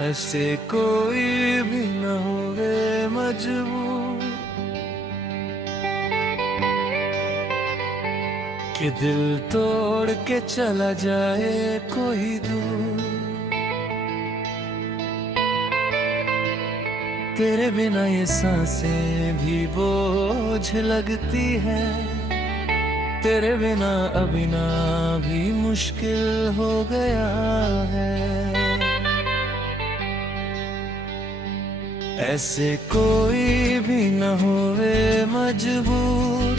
ऐसे कोई भी न होवे मजबूर कि दिल तोड़ के चला जाए कोई दूर। तेरे बिना ये सांसें भी बोझ लगती है, तेरे बिना अबिना भी मुश्किल हो गया है। ऐसे कोई भी न होवे मजबूर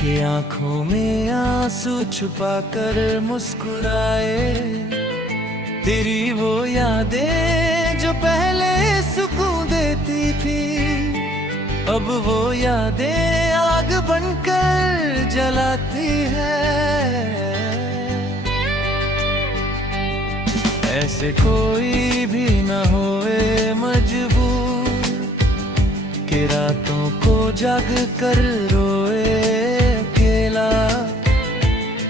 कि आंखों में आंसू छुपा कर मुस्कुराए। तेरी वो यादें जो पहले सुकून देती थी, अब वो यादें आग बनकर जलाती है। ऐसे कोई भी न होए मजबूर कि रातों को जाग कर रोए अकेला।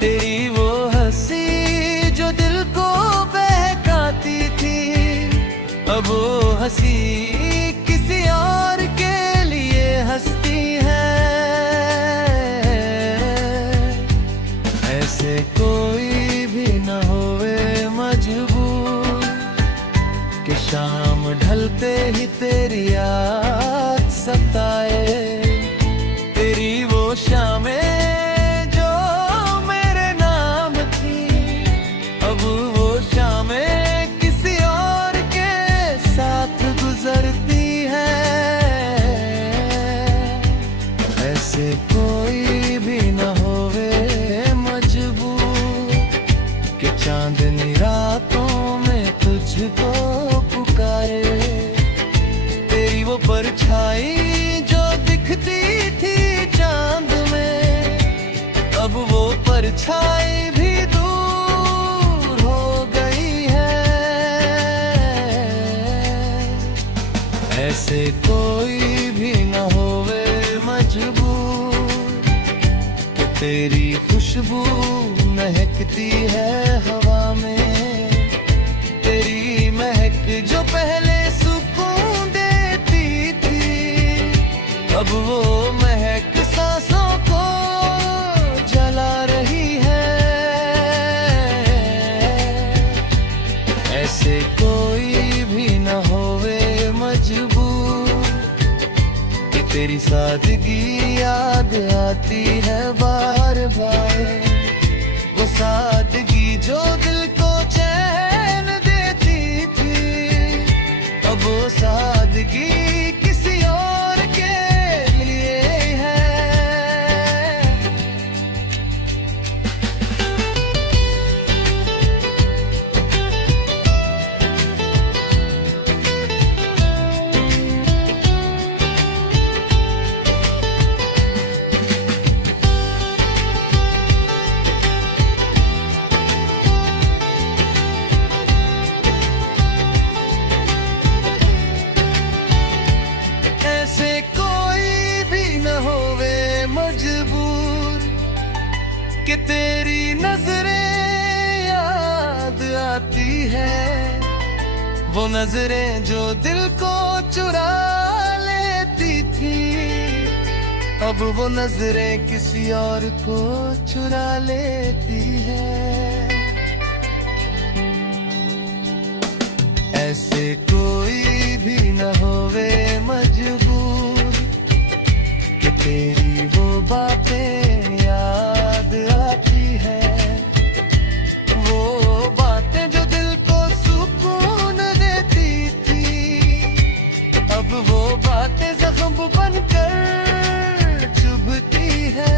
तेरी वो हंसी जो दिल को बहकाती थी, अब वो हंसी किसी और के लिए हंसती है। ऐसे कोई भी न होए मजबूर कि शाम ढलते ही तेरी याद सताए। तेरी वो शामें जो मेरे नाम थी, अब वो शामें किसी और के साथ गुजरती है। ऐसे कोई भी न होवे मजबूर कि चांदनी रातों में तुझको पुकारे। तेरी वो परछाई जो दिखती थी चांद में, अब वो परछाई भी दूर हो गई है। ऐसे कोई भी न होवे मजबूर कि तेरी खुशबू महकती है हवा में। तेरी महक जो पहले सुकून देती थी, अब वो महक सांसों को जला रही है। ऐसे कोई भी न होवे मजबूर कि तेरी सादगी याद आती है बार बार। वो सादगी जो दिल को चैन देती थी, अब वो सादगी किसी और के लिए है। कि तेरी नजरें याद आती है, वो नजरें जो दिल को चुरा लेती थी, अब वो नजरें किसी और को चुरा लेती है। ऐसे कोई भी न होवे मजबूर कि तेरी वो बातें याद आती है। वो बातें जो दिल को सुकून देती थी, अब वो बातें जख्म बनकर चुभती है।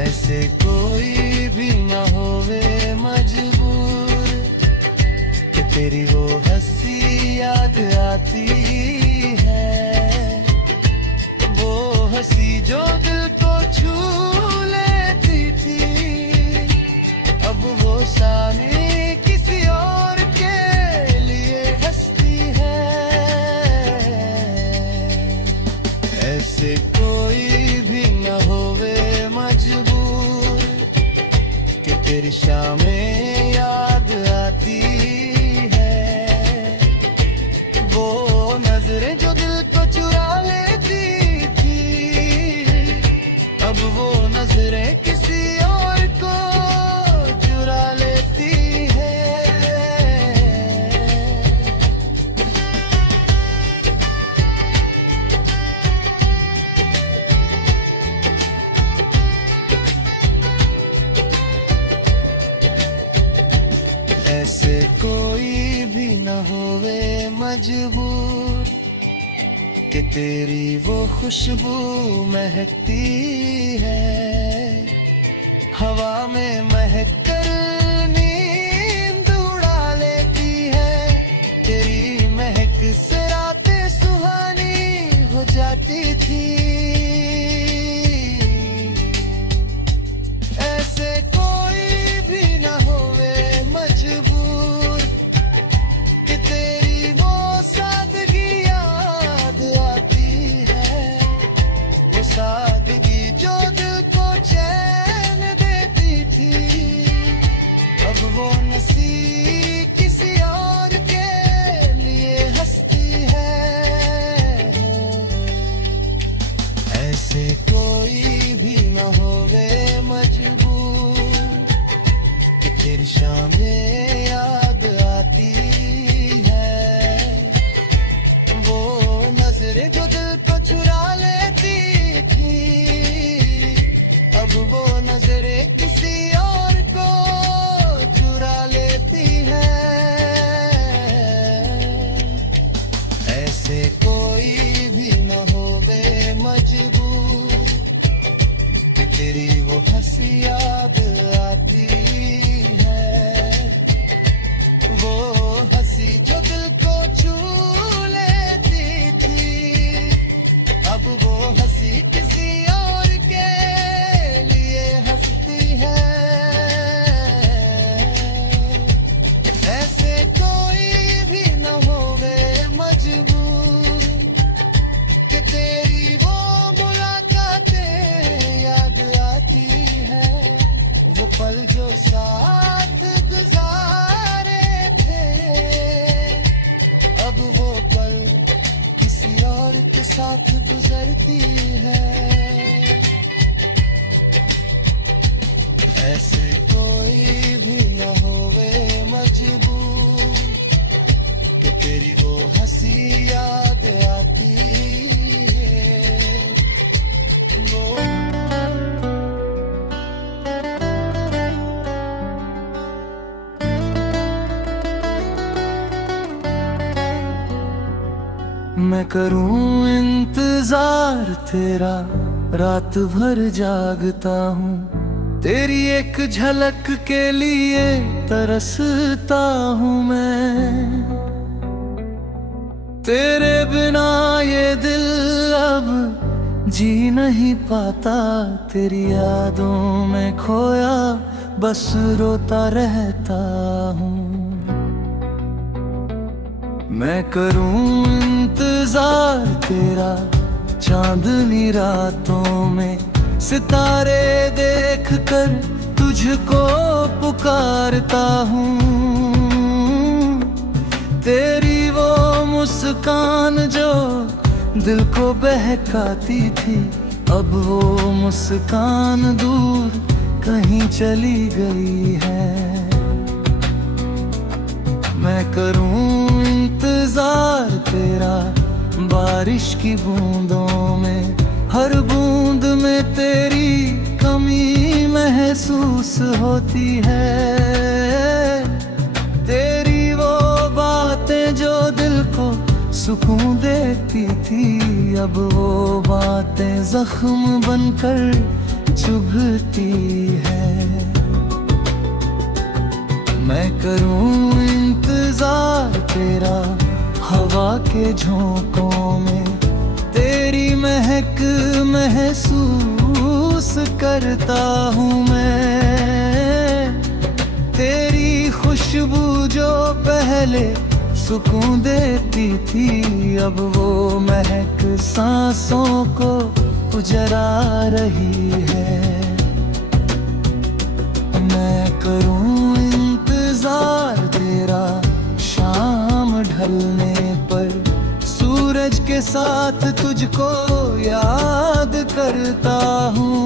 ऐसे कोई भी न होवे मजबूर कि तेरी वो हंसी याद आती है। वो हंसी जो दिल को छू लेती थी, अब वो शामें किसी और के लिए हंसती है। ऐसे कोई भी न होवे मजबूर कि तेरी शामें नजरें किसी और को चुरा लेती है। ऐसे कोई भी न होवे मजबूर कि तेरी वो खुशबू महकती है। हवा में महक कर नींद उड़ा लेती है। तेरी महक से रातें सुहानी हो जाती थी। ऐसे कोई भी न होवे मजबूर कि तेरी वो सादगी याद आती है। वो सादगी जो दिल को चैन देती थी, अब वो नसी किसी और के लिए हंसती है। ऐसे कोई भी न होवे मजबूर कि तेरी शामें याद आती है। वो नजरें जो दिल को चुरा लेती थी, अब वो नजरें किसी और को चुरा लेती है। ऐसे कोई भी न होवे मजबूर कि तेरी वो हंसी याद आती है। वो हंसी जो दिल को छू लेती थी, अब वो हंसी किसी और के लिए हंसती है। ऐसे कोई भी न होवे मजबूर कि तेरी वो मुलाकातें याद आती है। वो पल जो साथ गुजारे थे, अब वो पल किसी और के साथ गुजरती है। ऐसे कोई भी न होवे मजबूर कि तेरी वो हंसी याद आती है। वो मैं करूं इंतजार तेरा, रात भर जागता हूँ। तेरी एक झलक के लिए तरसता हूँ मैं। तेरे बिना ये दिल अब जी नहीं पाता। तेरी यादों में खोया बस रोता रहता हूँ। मैं करूं इंतजार तेरा, चांदनी रातों में सितारे देख कर तुझको पुकारता हूँ। तेरी वो मुस्कान जो दिल को बहकाती थी, अब वो मुस्कान दूर कहीं चली गई है। मैं करूं इंतजार तेरा, बारिश की बूंदों में हर बूंद में तेरी कमी महसूस होती है। तेरी वो बातें जो दिल को सुकून देती थी, अब वो बातें जख्म बनकर चुभती है। मैं करूं इंतजार तेरा, हवा के झोंकों में तेरी महक महसूस करता हूँ मैं। तेरी खुशबू जो पहले सुकून देती थी, अब वो महक सांसों को उजरा रही है। मैं करूं इंतजार तेरा, शाम ढलने पर सूरज के साथ तुझको याद करता हूँ।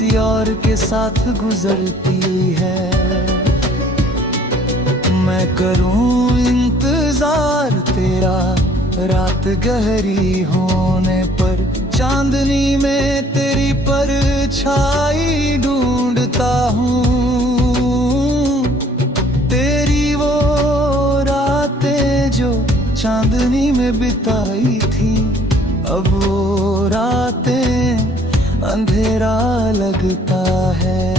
किसी और के साथ गुजरती है। मैं करूं इंतजार तेरा रात गहरी होने पर, चांदनी में तेरी परछाई ढूंढता हूँ। तेरी वो रातें जो चांदनी में बिताई थी, अब वो रातें अंधेरा लगता है।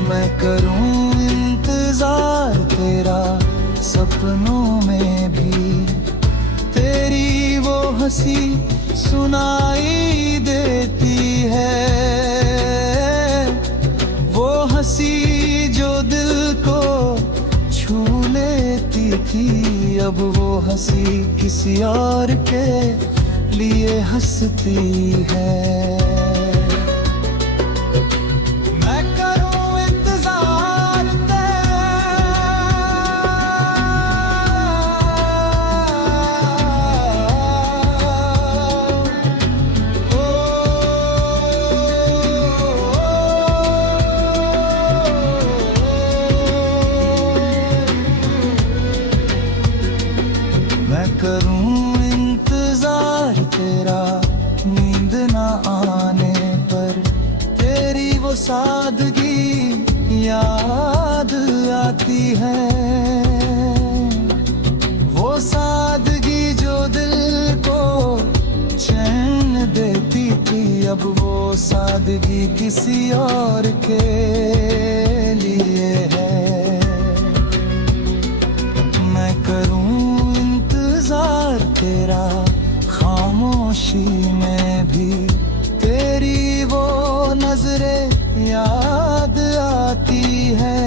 मैं करूं इंतजार तेरा सपनों में भी, तेरी वो हंसी सुनाई देती है। वो हंसी जो दिल को छू लेती थी, अब वो हंसी किसी और के लिए हंसती है। मैं करूं इंतजार तेरा नींद ना आने पर, तेरी वो सादगी याद आती है। वो सादगी जो दिल को चैन देती थी, अब वो सादगी किसी और के लिए है। मैं करूं तेरा खामोशी में भी, तेरी वो नजरें याद आती है।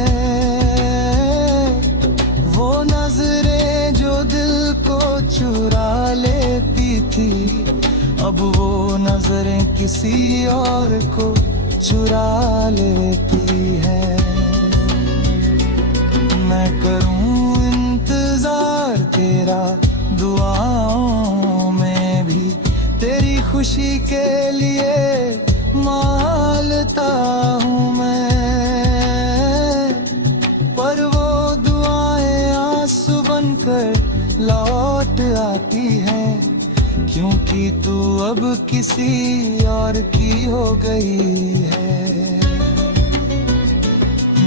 वो नजरें जो दिल को चुरा लेती थी, अब वो नजरें किसी और को चुरा लेती है। मैं करूं इंतजार तेरा दुआओं में भी, तेरी खुशी के लिए मालता हूँ मैं। पर वो दुआएं आंसू बनकर लौट आती हैं, क्योंकि तू अब किसी और की हो गई है।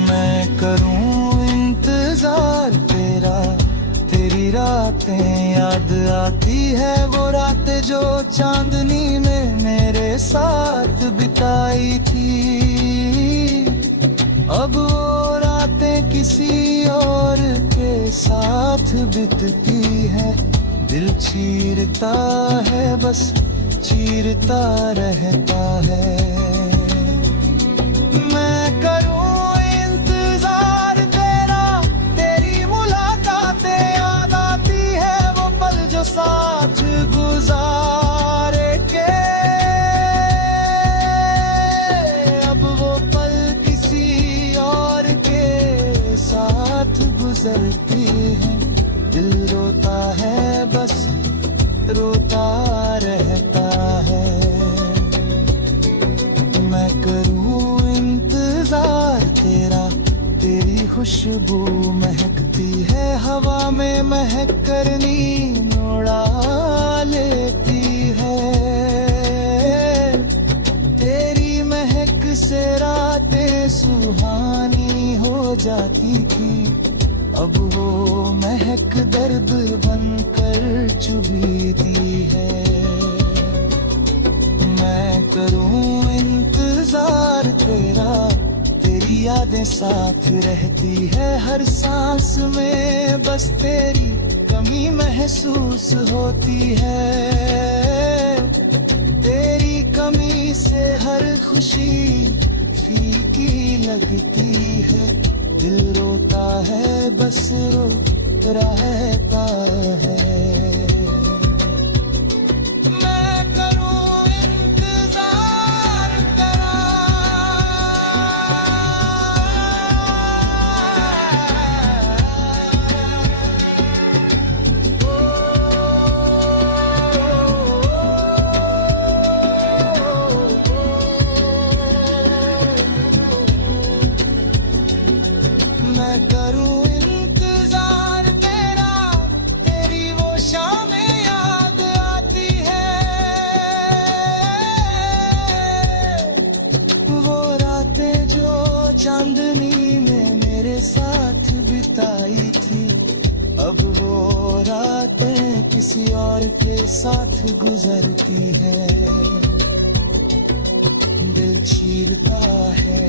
मैं करूं इंतजार तेरा, तेरी रातें याद आती है। वो रातें जो चांदनी में मेरे साथ बिताई थी, अब वो रातें किसी और के साथ बीतती है। दिल चीरता है, बस चीरता रहता है। मैं करूं साथ गुजारे के, अब वो पल किसी और के साथ गुजरती है। दिल रोता है, बस रोता रहता है। मैं करूं इंतजार तेरा, तेरी खुशबू महकती है हवा में, महक कर नींद उड़ा लेती है। तेरी महक से रातें सुहानी हो जाती थी, अब वो महक दर्द बनकर चुभीती है। मैं करूं इंतजार तेरा, तेरी यादें साथ रहती है हर सांस में, बस तेरी कमी महसूस होती है। तेरी कमी से हर खुशी फीकी लगती है। दिल रोता है, बस रो रहता है। मैं करूं इंतजार तेरा, तेरी वो शामें याद आती है, वो रातें जो चांदनी में मेरे साथ बिताई थी, अब वो रातें किसी और के साथ गुजरती है। दिल चीरता है